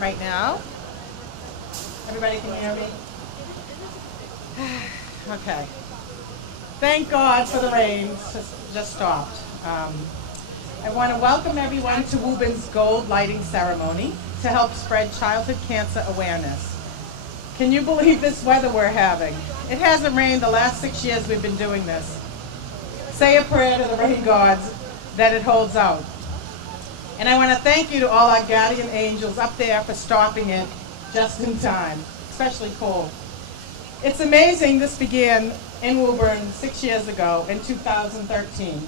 start right now. Everybody can hear me? Okay. Thank God for the rain. Just stopped. I want to welcome everyone to Woburn's Gold Lighting Ceremony to help spread childhood cancer awareness. Can you believe this weather we're having? It hasn't rained the last 6 years we've been doing this. Say a prayer to the rain gods that it holds out. And I want to thank you to all our guardian angels up there for stopping it just in time, especially Cole. It's amazing this began in Woburn 6 years ago in 2013.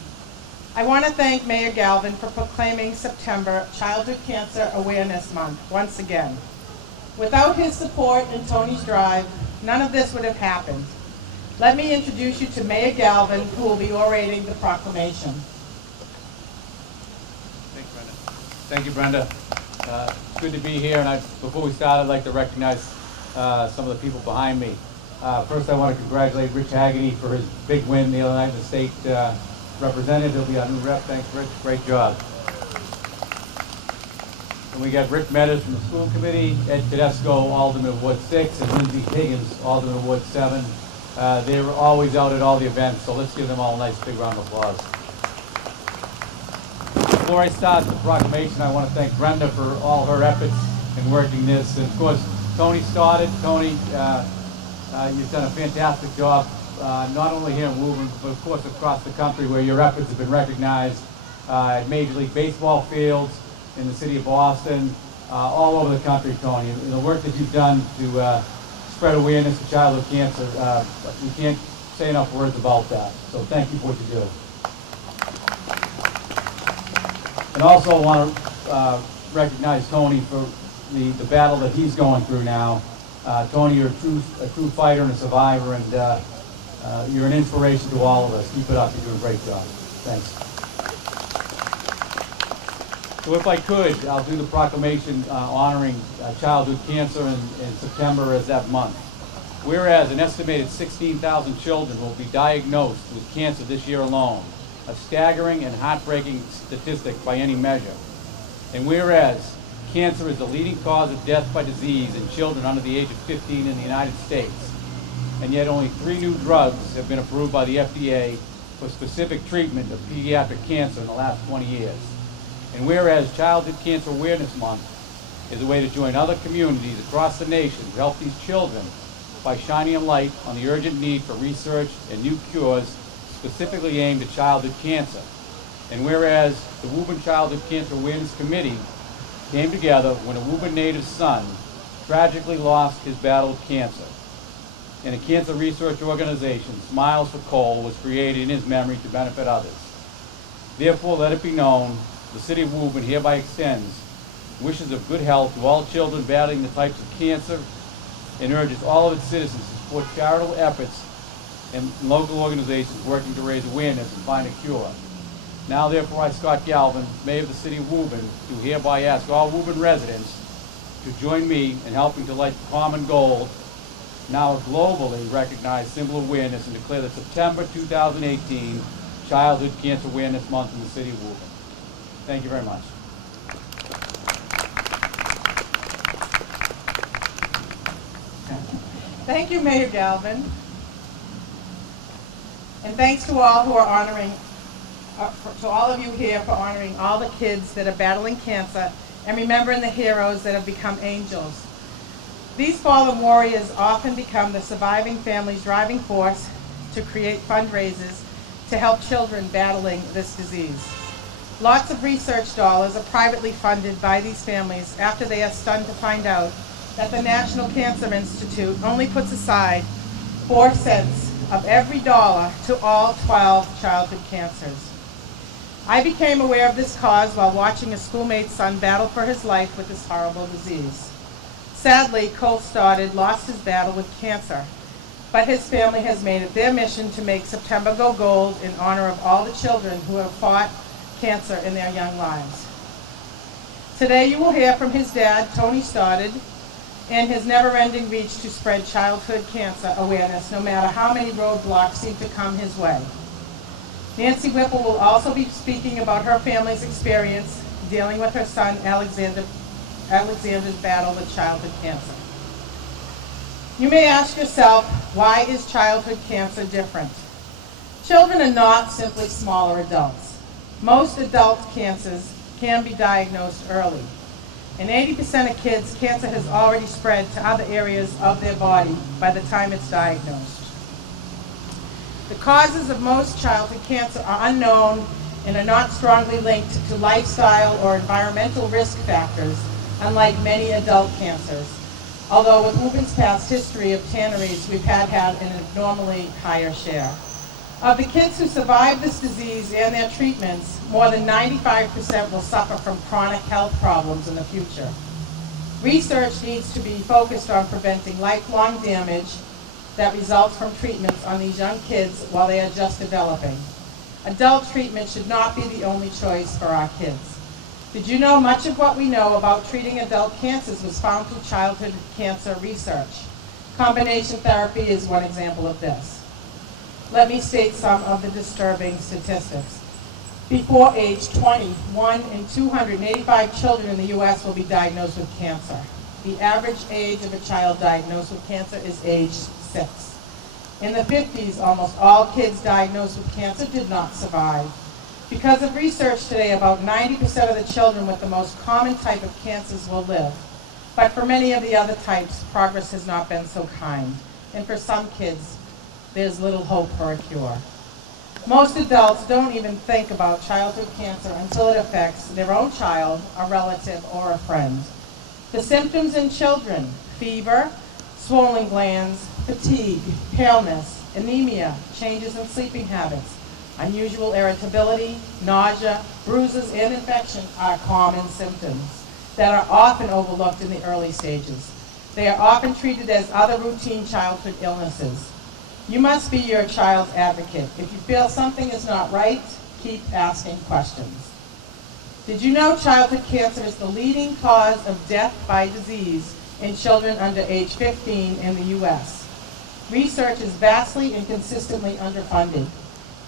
I want to thank Mayor Galvin for proclaiming September Childhood Cancer Awareness Month once again. Without his support and Tony's drive, none of this would have happened. Let me introduce you to Mayor Galvin, who will be orating the proclamation. Thank you, Brenda. It's good to be here, and before we start, I'd like to recognize some of the people behind me. First, I want to congratulate Rich Haggerty for his big win the other night in the state representative. He'll be our new rep. Thanks, Rich. Great job. And we got Rick Meadows from the school committee, Ed Tedesco, Alderman of Ward 6, and Lindsay Higgins, Alderman of Ward 7. They were always out at all the events, so let's give them all a nice big round of applause. Before I start the proclamation, I want to thank Brenda for all her efforts in working this. And of course, Tony started. Tony, you've done a fantastic job, not only here in Woburn, but of course across the country where your efforts have been recognized at Major League Baseball fields, in the city of Boston, all over the country, Tony. And the work that you've done to spread awareness of childhood cancer, we can't say enough words about that. So thank you for what you do. And also want to recognize Tony for the battle that he's going through now. Tony, you're a true fighter and a survivor, and you're an inspiration to all of us. Keep it up. You're doing a great job. Thanks. So if I could, I'll do the proclamation honoring childhood cancer in September as that month. Whereas an estimated 16,000 children will be diagnosed with cancer this year alone, a staggering and heartbreaking statistic by any measure. And whereas cancer is the leading cause of death by disease in children under the age of 15 in the United States, and yet only 3 new drugs have been approved by the FDA for specific treatment of pediatric cancer in the last 20 years. And whereas Childhood Cancer Awareness Month is a way to join other communities across the nation to help these children by shining a light on the urgent need for research and new cures specifically aimed at childhood cancer. And whereas the Woburn Childhood Cancer Awareness Committee came together when a Woburn native son tragically lost his battle with cancer. And a cancer research organization, Smiles for Cole, was created in his memory to benefit others. Therefore, let it be known, the city of Woburn hereby extends wishes of good health to all children battling the types of cancer and urges all of its citizens to support charitable efforts and local organizations working to raise awareness and find a cure. Now, therefore, I, Scott Galvin, Mayor of the City of Woburn, do hereby ask all Woburn residents to join me in helping to light the common gold, now a globally recognized symbol of awareness, and declare that September 2018 Childhood Cancer Awareness Month in the City of Woburn. Thank you very much. Thank you, Mayor Galvin. And thanks to all who are honoring, to all of you here for honoring all the kids that are battling cancer and remembering the heroes that have become angels. These fallen warriors often become the surviving family's driving force to create fundraisers to help children battling this disease. Lots of research dollars are privately funded by these families after they are stunned to find out that the National Cancer Institute only puts aside 4 cents of every dollar to all 12 childhood cancers. I became aware of this cause while watching a schoolmate's son battle for his life with this horrible disease. Sadly, Cole Stoddard lost his battle with cancer, but his family has made it their mission to make September go gold in honor of all the children who have fought cancer in their young lives. Today you will hear from his dad, Tony Stoddard, and his never-ending reach to spread childhood cancer awareness, no matter how many roadblocks seem to come his way. Nancy Whipple will also be speaking about her family's experience dealing with her son, Alexander Alexander's battle with childhood cancer. You may ask yourself, why is childhood cancer different? Children are not simply smaller adults. Most adult cancers can be diagnosed early. In 80% of kids, cancer has already spread to other areas of their body by the time it's diagnosed. The causes of most childhood cancer are unknown and are not strongly linked to lifestyle or environmental risk factors, unlike many adult cancers. Although with Woburn's past history of tanneries, we've had an abnormally higher share. Of the kids who survive this disease and their treatments, more than 95% will suffer from chronic health problems in the future. Research needs to be focused on preventing lifelong damage that results from treatments on these young kids while they are just developing. Adult treatment should not be the only choice for our kids. Did you know much of what we know about treating adult cancers was found through childhood cancer research? Combination therapy is one example of this. Let me state some of the disturbing statistics. Before age 20, 1 in 285 children in the U.S. will be diagnosed with cancer. The average age of a child diagnosed with cancer is age 6. In the 50s, almost all kids diagnosed with cancer did not survive. Because of research today, about 90% of the children with the most common type of cancers will live. But for many of the other types, progress has not been so kind. And for some kids, there's little hope for a cure. Most adults don't even think about childhood cancer until it affects their own child, a relative, or a friend. The symptoms in children: fever, swollen glands, fatigue, paleness, anemia, changes in sleeping habits, unusual irritability, nausea, bruises, and infection are common symptoms that are often overlooked in the early stages. They are often treated as other routine childhood illnesses. You must be your child's advocate. If you feel something is not right, keep asking questions. Did you know childhood cancer is the leading cause of death by disease in children under age 15 in the U.S.? Research is vastly and consistently underfunded.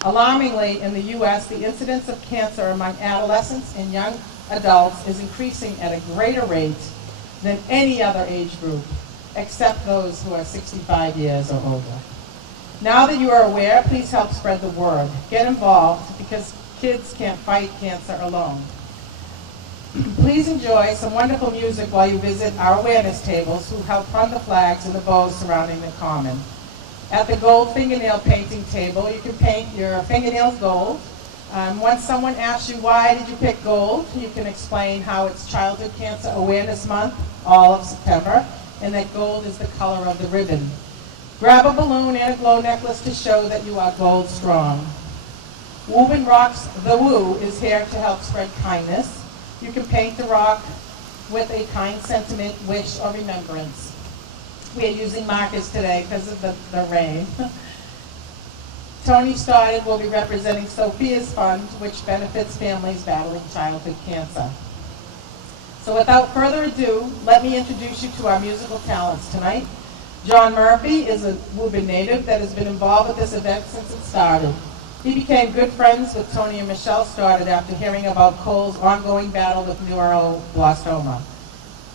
Alarmingly, in the U.S., the incidence of cancer among adolescents and young adults is increasing at a greater rate than any other age group, except those who are 65 years or older. Now that you are aware, please help spread the word. Get involved, because kids can't fight cancer alone. Please enjoy some wonderful music while you visit our awareness tables, who help fund the flags and the bows surrounding the common. At the gold fingernail painting table, you can paint your fingernails gold. Once someone asks you, why did you pick gold, you can explain how it's Childhood Cancer Awareness Month, all of September, and that gold is the color of the ribbon. Grab a balloon and a glow necklace to show that you are gold strong. Woburn Rocks The Woo is here to help spread kindness. You can paint the rock with a kind sentiment, wish, or remembrance. We are using markers today because of the rain. Tony Stoddard will be representing Sophia's Fund, which benefits families battling childhood cancer. So without further ado, let me introduce you to our musical talents tonight. John Murphy is a Woburn native that has been involved with this event since it started. He became good friends with Tony and Michelle Stoddard after hearing about Cole's ongoing battle with neuroblastoma.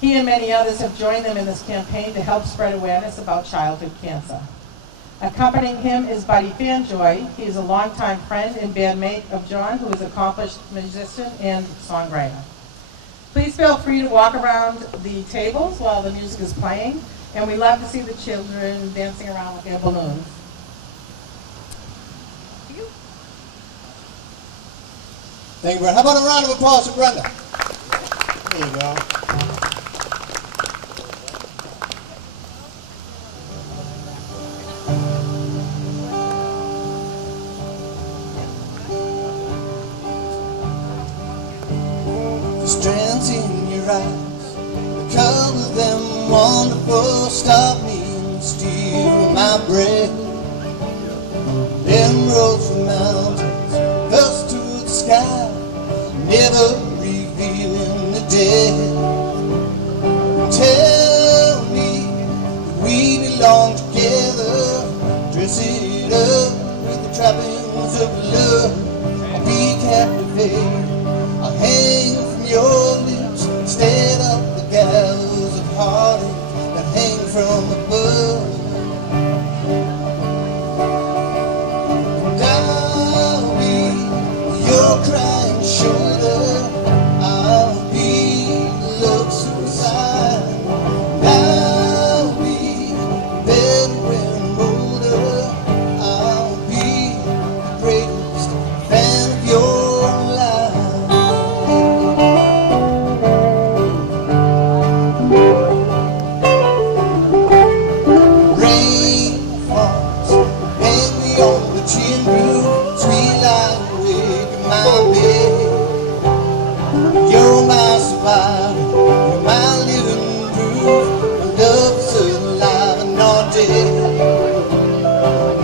He and many others have joined them in this campaign to help spread awareness about childhood cancer. Accompanying him is Buddy Fanjoy. He is a longtime friend and bandmate of John, who is an accomplished musician and songwriter. Please feel free to walk around the tables while the music is playing, and we love to see the children dancing around with their balloons. Thank you, Brenda. How about a round of applause for Brenda? There you go. The strands in your eyes, the color of them wonderful, stop me and steal my breath. Them roads from mountains, us to the sky, never revealing the dead. Tell me that we belong together, dress it up with the trappings of love. I'll be captivated, I'll hang from your lips instead of the guy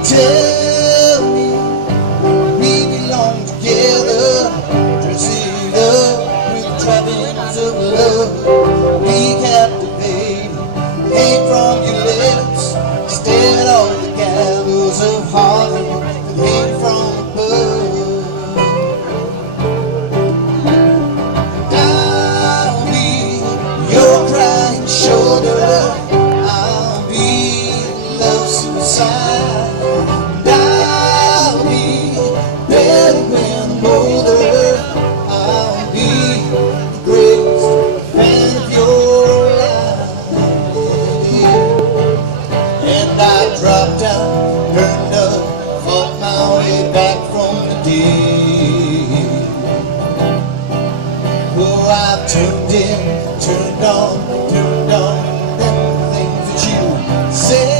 Tell me we belong together. Dress it up with trappings of love. Be captivated, hang from your lips. Stare at all the gallows of Harlem that hang from above. I'll be your crying shoulder. I'll be love suicide. And I'll be better when I'm older. I'll be the greatest fan of your life. And I dropped out, turned up, fought my way back from the dead. Oh, I've turned in, turned on, them things that you said.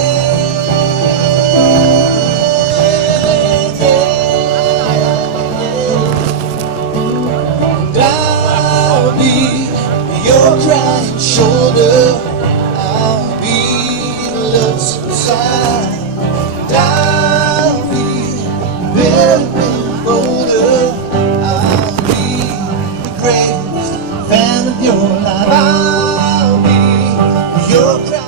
And I'll be your crying shoulder. I'll be love suicide. And I'll be better when I'm older. I'll be the greatest fan of your life. I'll be your crying.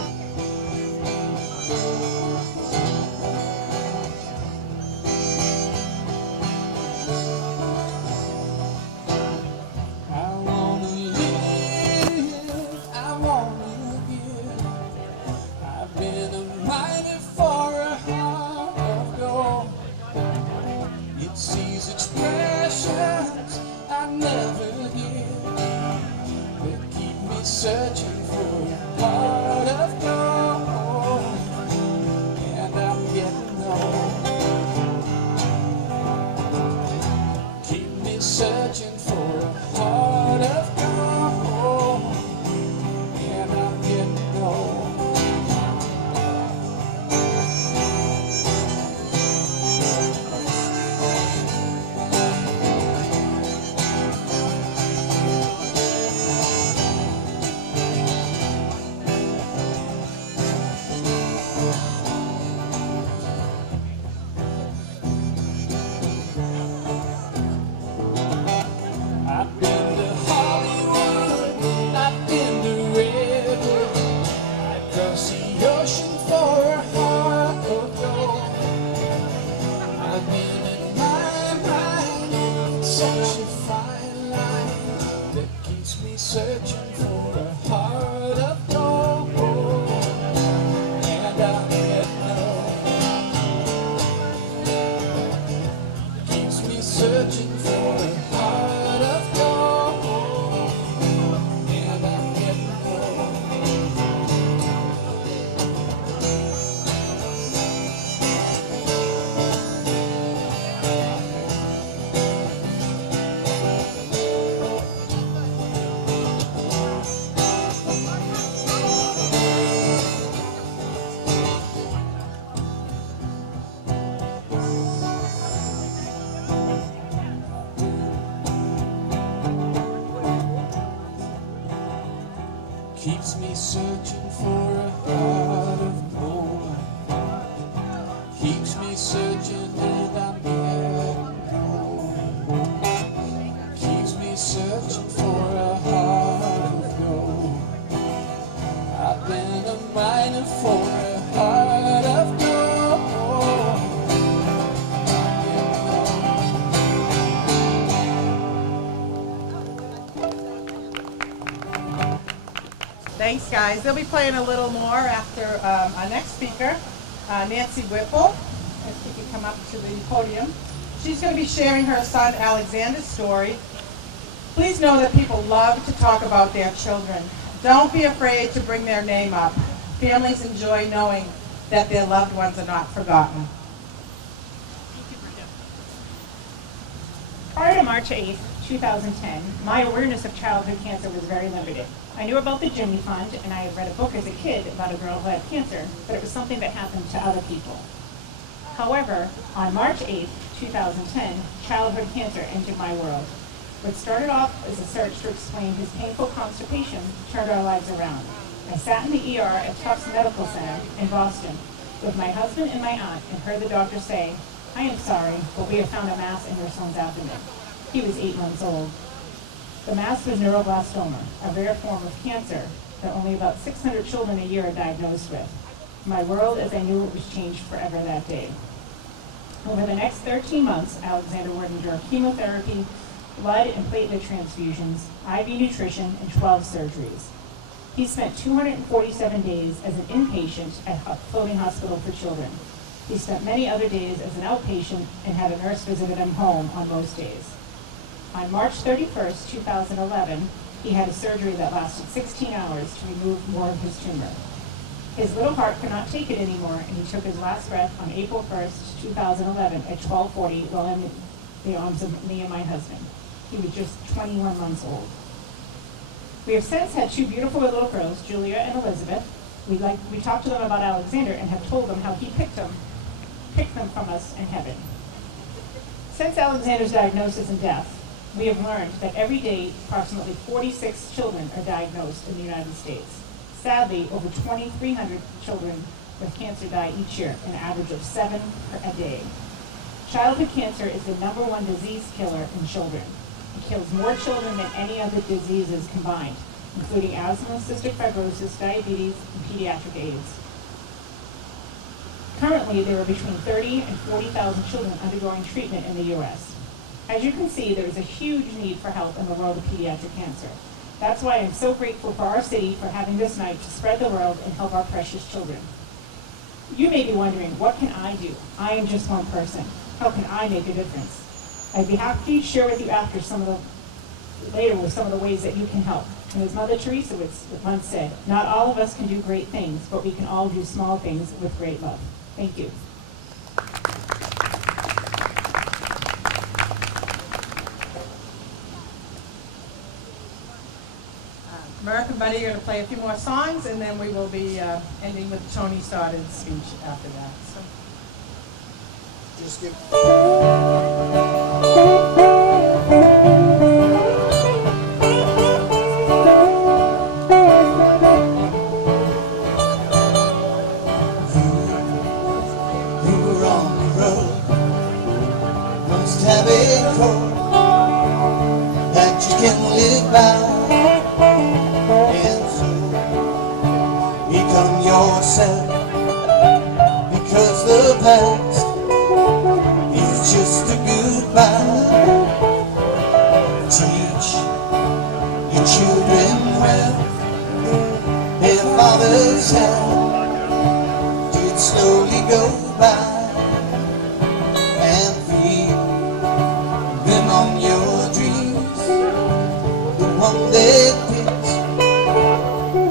I wanna live, I wanna give. I've been a mighty for a heart of gold. It sees expressions I never give. They keep me searching for a heart of gold. And I'm getting old. Keep me searching for a heart of gold. And I'm getting old. I've been to Hollywood, I've been to Redwood. I'd cross the ocean for a heart of gold. I've been in my mind, such a fine line that keeps me searching for a heart of gold. And I'm getting old. Keeps me searching for a heart of gold. And I'm getting old. Keeps me searching for a heart of gold. Keeps me searching and I'm getting old. Keeps me searching for a heart of gold. I've been a miner for a heart of gold. I'm getting old. Thanks, guys. They'll be playing a little more after our next speaker, Nancy Whipple. If she could come up to the podium. She's going to be sharing her son Alexander's story. Please know that people love to talk about their children. Don't be afraid to bring their name up. Families enjoy knowing that their loved ones are not forgotten. Prior to March 8th, 2010, my awareness of childhood cancer was very limited. I knew about the Jimmy Fund, and I had read a book as a kid about a girl who had cancer, but it was something that happened to other people. However, on March 8th, 2010, childhood cancer entered my world. What started off as a search to explain his painful constipation turned our lives around. I sat in the ER at Tufts Medical Center in Boston with my husband and my aunt and heard the doctor say, "I am sorry, but we have found a mass in your son's abdomen." He was 8 months old. The mass was neuroblastoma, a rare form of cancer that only about 600 children a year are diagnosed with. My world as I knew it was changed forever that day. Over the next 13 months, Alexander would endure chemotherapy, blood and platelet transfusions, IV nutrition, and 12 surgeries. He spent 247 days as an inpatient at Floating Hospital for Children. He spent many other days as an outpatient and had a nurse visit him home on most days. On March 31st, 2011, he had a surgery that lasted 16 hours to remove more of his tumor. His little heart could not take it anymore, and he took his last breath on April 1st, 2011 at 12:40 while in the arms of me and my husband. He was just 21 months old. We have since had 2 beautiful little girls, Julia and Elizabeth. We talked to them about Alexander and have told them how he picked them from us in heaven. Since Alexander's diagnosis and death, we have learned that every day approximately 46 children are diagnosed in the United States. Sadly, over 2,300 children with cancer die each year, an average of 7 a day. Childhood cancer is the #1 disease killer in children. It kills more children than any other diseases combined, including asthma, cystic fibrosis, diabetes, and pediatric AIDS. Currently, there are between 30 and 40,000 children undergoing treatment in the U.S. As you can see, there is a huge need for help in the world of pediatric cancer. That's why I'm so grateful for our city for having this night to spread the word and help our precious children. You may be wondering, what can I do? I am just one person. How can I make a difference? I'd be happy to share with you after some of the ways that you can help. And as Mother Teresa once said, not all of us can do great things, but we can all do small things with great love. Thank you. American Buddy are going to play a few more songs, and then we will be ending with Tony Stoddard's speech after that. So. Just give. You were on the road, must have a code that you can live by. Become yourself, because the past is just a goodbye. Teach your children well, their father's hand did slowly go by, and feed them on your dreams, the one they picked,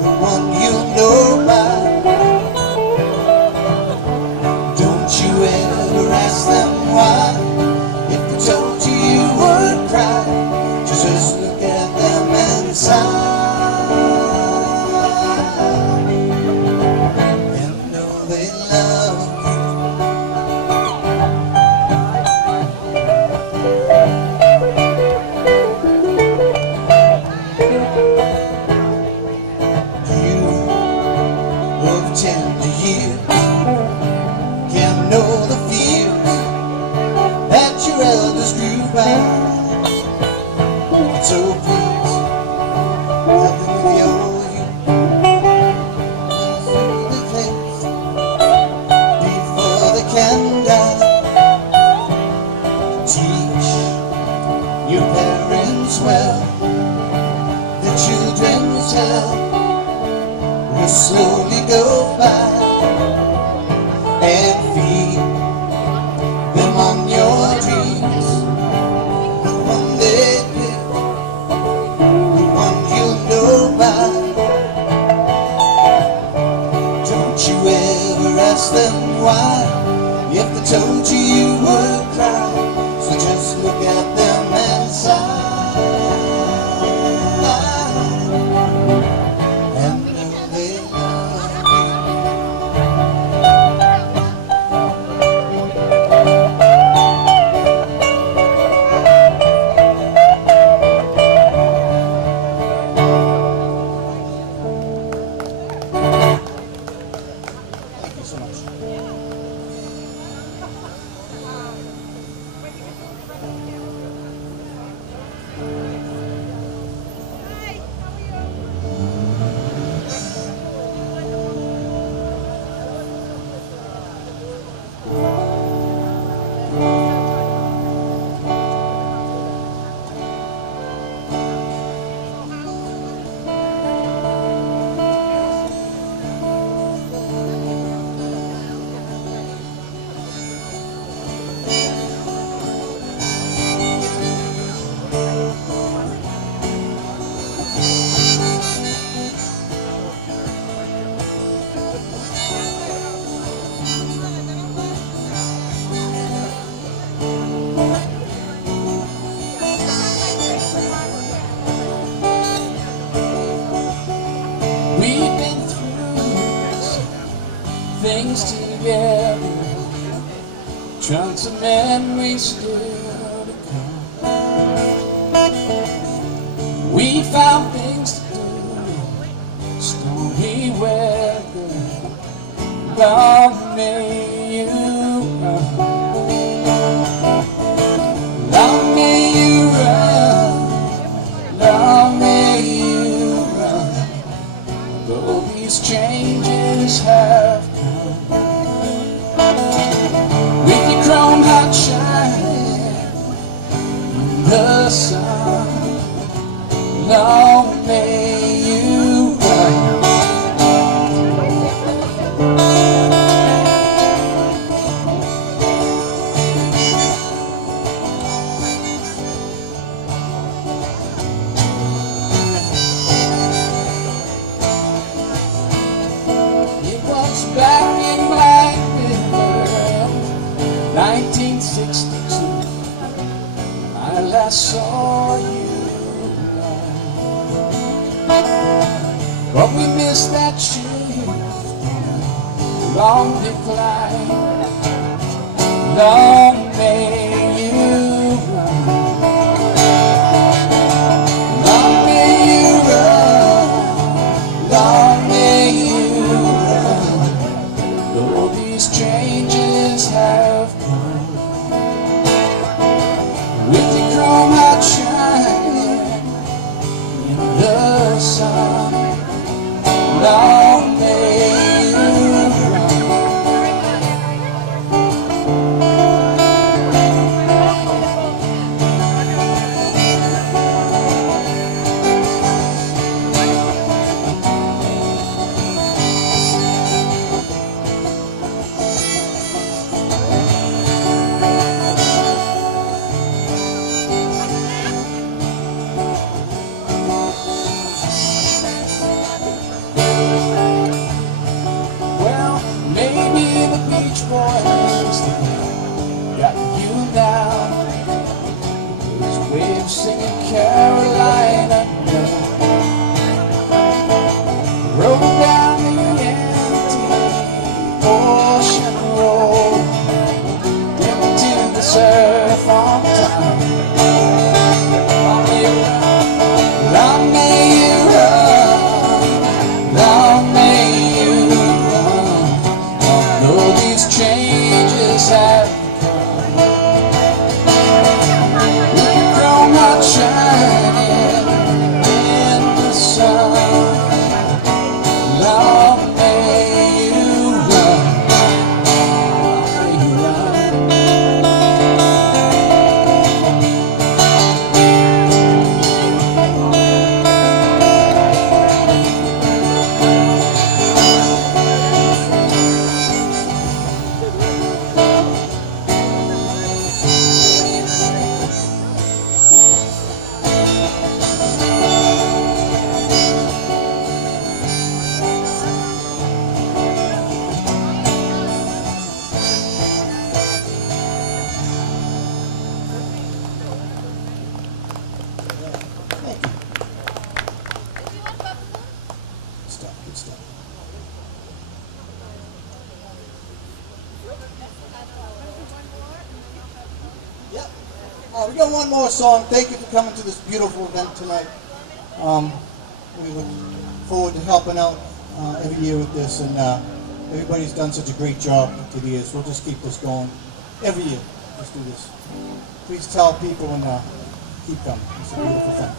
the one you know by. Don't you ever ask them why. If they told you you would cry, just look at them and sigh, and know they love you. Of tender years can know the fears that your elders grew by. So please help them with your youth and through the things before they can die. Teach your parents well, the children's hell will slowly go by, and feed them on your dreams, the one they pick, the one you'll know by. Don't you ever ask them why. If they told you you would cry, so just look at them and sigh. Thank you so much. days together, chunks of memories still to come. We found things to do, stormy weather, long may you run. Long may you run, long may you run, though these changes have come. With your chrome heart shining in the sun, long may you run. Back in Black River, 1962, I last saw you alive. But we missed that shift, long decline. Long may you run, long may you run, long may you run, though these changes have come. With your chrome heart shining in the sun, long may you run. Well, maybe the Beach Boys got you now. Those waves singing Carolina roll down the empty ocean road into the surf on time. Long may you run, long may you run, though these changes have come. With your chrome heart shining in the sun, long may you run, long may you run. Good stuff. Yep. We got one more song. Thank you for coming to this beautiful event tonight. We look forward to helping out every year with this, and everybody's done such a great job through the years. We'll just keep this going every year. Let's do this. Please tell people and keep coming. It's a beautiful thing.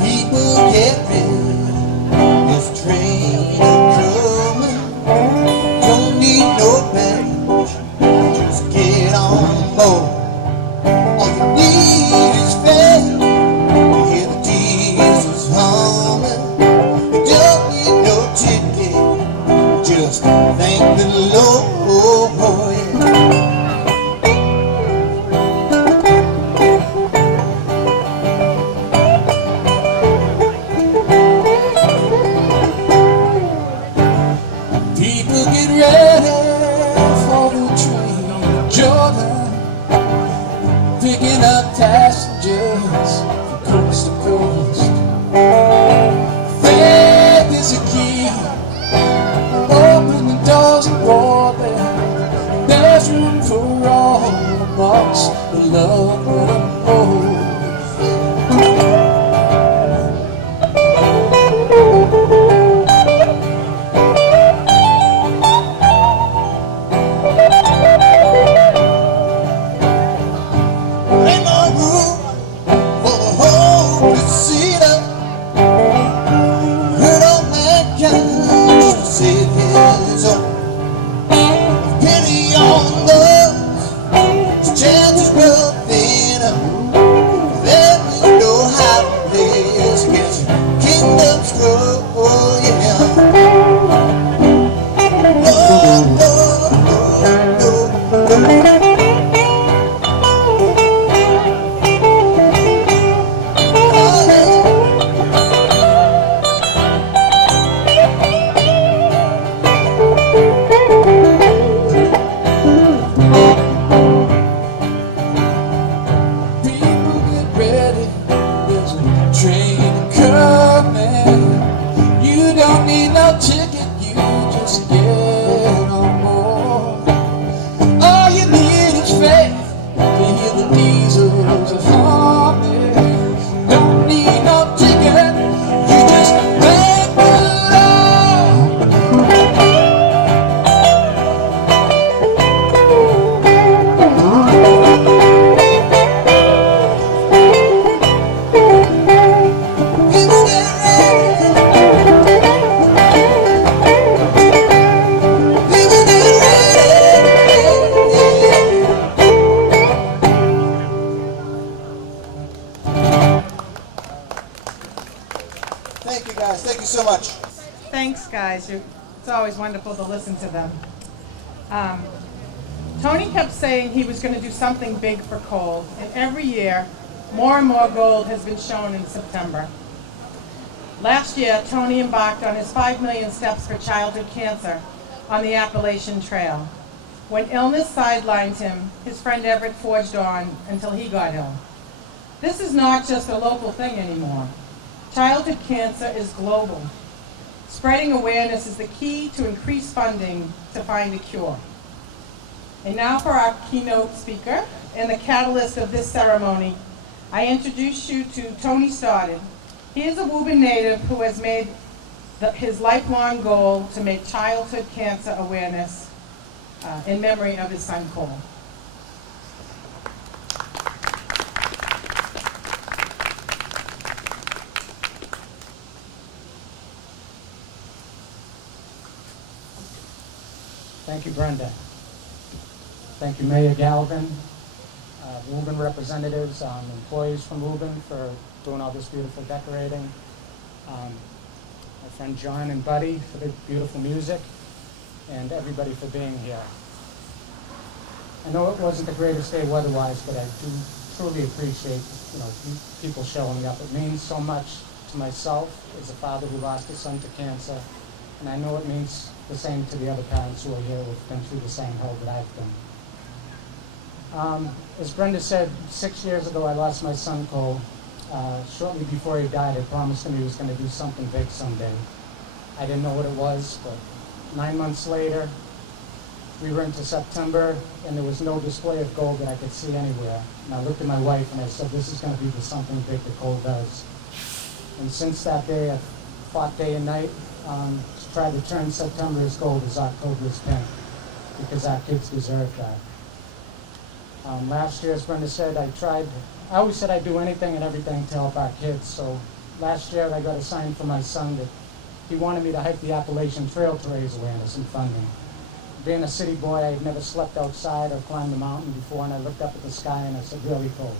People passengers from coast to coast. Faith is a key, open the doors and walk there. There's room for all amongst the love that unfolds. Ain't no room for the hopeless sinner. Hurt all mankind to save his own. Pity on those whose chances grow thinner. There is no hiding place against kingdom's grow. Oh yeah. No, no, no, no. People get ready, there's a train coming. You don't need no ticket, you just get on board. All you need is faith to hear the diesels of harmony. Don't need no ticket, you just thank the Lord. Thank you guys, thank you so much. Thanks, guys. It's always wonderful to listen to them. Tony kept saying he was going to do something big for Cole, and every year, more and more gold has been shown in September. Last year, Tony embarked on his 5 million steps for childhood cancer on the Appalachian Trail. When illness sidelined him, his friend Everett forged on until he got ill. This is not just a local thing anymore. Childhood cancer is global. Spreading awareness is the key to increased funding to find a cure. And now for our keynote speaker and the catalyst of this ceremony, I introduce you to Tony Stoddard. He is a Woburn native who has made his lifelong goal to make childhood cancer awareness in memory of his son Cole. Thank you, Brenda. Thank you, Mayor Galvin, Woburn representatives, employees from Woburn for doing all this beautiful decorating. My friend John and Buddy for the beautiful music, and everybody for being here. I know it wasn't the greatest day weather-wise, but I do truly appreciate, people showing up. It means so much to myself as a father who lost his son to cancer, and I know it means the same to the other parents who are here who've been through the same hell that I've been. As Brenda said, 6 years ago I lost my son Cole. Shortly before he died, I promised him he was going to do something big someday. I didn't know what it was, but 9 months later, we were into September, and there was no display of gold that I could see anywhere. And I looked at my wife and I said, this is going to be the something big that Cole does. And since that day, I've fought day and night to try to turn September as gold as October is pink, because our kids deserve that. Last year, as Brenda said, I always said I'd do anything and everything to help our kids. So last year, I got a sign from my son that he wanted me to hike the Appalachian Trail to raise awareness and funding. Being a city boy, I had never slept outside or climbed a mountain before, and I looked up at the sky and I said, really cold.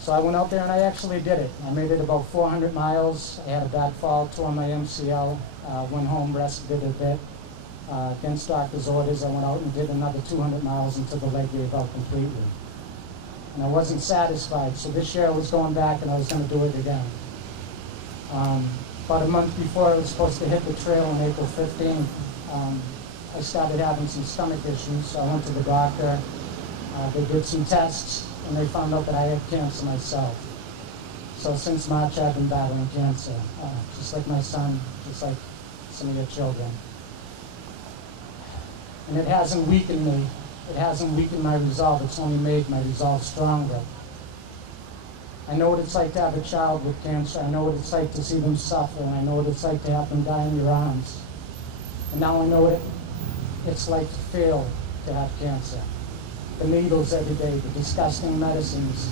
So I went out there and I actually did it. I made it about 400 miles. I had a bad fall, tore my MCL, went home, rested a bit. Against doctor's orders, I went out and did another 200 miles until the leg gave out completely. And I wasn't satisfied, so this year I was going back and I was going to do it again. About a month before I was supposed to hit the trail on April 15th, I started having some stomach issues, so I went to the doctor. They did some tests, and they found out that I had cancer myself. So since March, I've been battling cancer, just like my son, just like some of your children. And it hasn't weakened me. It hasn't weakened my resolve. It's only made my resolve stronger. I know what it's like to have a child with cancer. I know what it's like to see them suffer. And I know what it's like to have them die in your arms. And now I know what it's like to fail to have cancer. The needles every day, the disgusting medicines,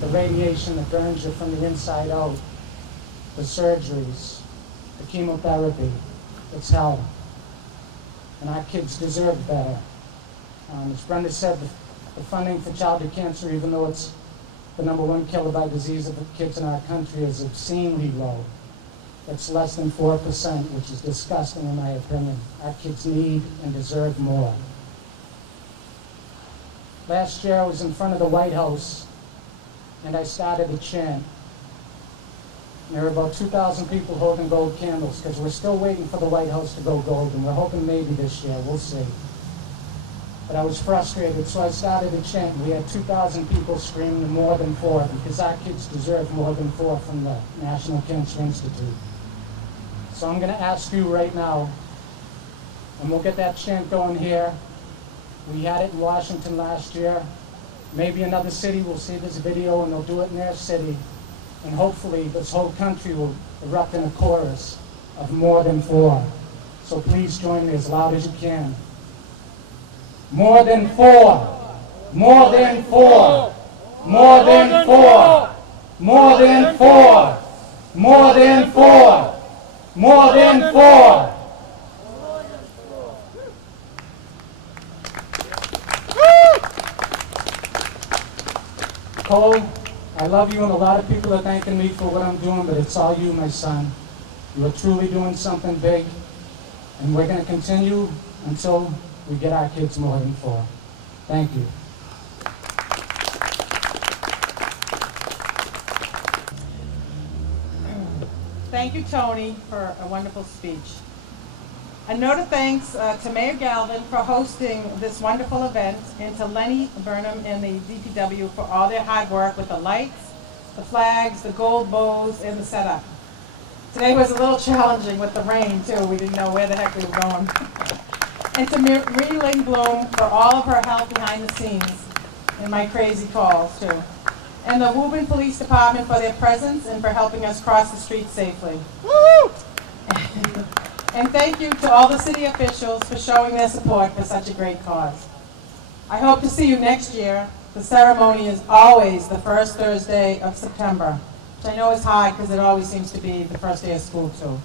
the radiation that burns you from the inside out, the surgeries, the chemotherapy. It's hell. And our kids deserve better. As Brenda said, the funding for childhood cancer, even though it's the #1 killer by disease of the kids in our country, is obscenely low. It's less than 4%, which is disgusting in my opinion. Our kids need and deserve more. Last year I was in front of the White House and I started a chant. And there were about 2,000 people holding gold candles because we're still waiting for the White House to go gold, and we're hoping maybe this year, we'll see. But I was frustrated, so I started a chant. We had 2,000 people screaming more than 4, because our kids deserve more than 4 from the National Cancer Institute. So I'm going to ask you right now, and we'll get that chant going here. We had it in Washington last year. Maybe another city will see this video and they'll do it in their city. And hopefully this whole country will erupt in a chorus of more than 4. So please join me as loud as you can. More than 4. More than 4. More than 4. More than 4. More than 4. More than 4. Cole, I love you, and a lot of people are thanking me for what I'm doing, but it's all you, my son. You are truly doing something big, and we're going to continue until we get our kids more than 4. Thank you. Thank you, Tony, for a wonderful speech. A note of thanks to Mayor Galvin for hosting this wonderful event, and to Lenny Burnham and the DPW for all their hard work with the lights, the flags, the gold bows, and the setup. Today was a little challenging with the rain, too. We didn't know where the heck we were going. And to Marie Ling Bloom for all of her help behind the scenes and my crazy calls, too. And the Woburn Police Department for their presence and for helping us cross the street safely. Woo! And thank you to all the city officials for showing their support for such a great cause. I hope to see you next year. The ceremony is always the first Thursday of September, which I know is hard because it always seems to be the first day of school too.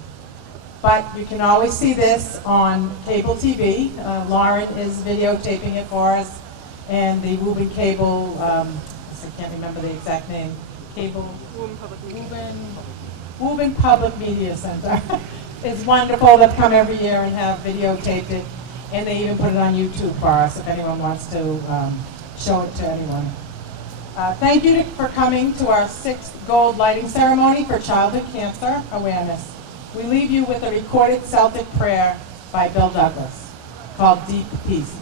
But you can always see this on cable TV. Lauren is videotaping it for us, and the Woburn Cable, I can't remember the exact name, Woburn Public Media Center. It's wonderful. They come every year and have videotaped it, and they even put it on YouTube for us if anyone wants to show it to anyone. Thank you for coming to our 6th gold lighting ceremony for childhood cancer awareness. We leave you with a recorded Celtic prayer by Bill Douglas called Deep Peace.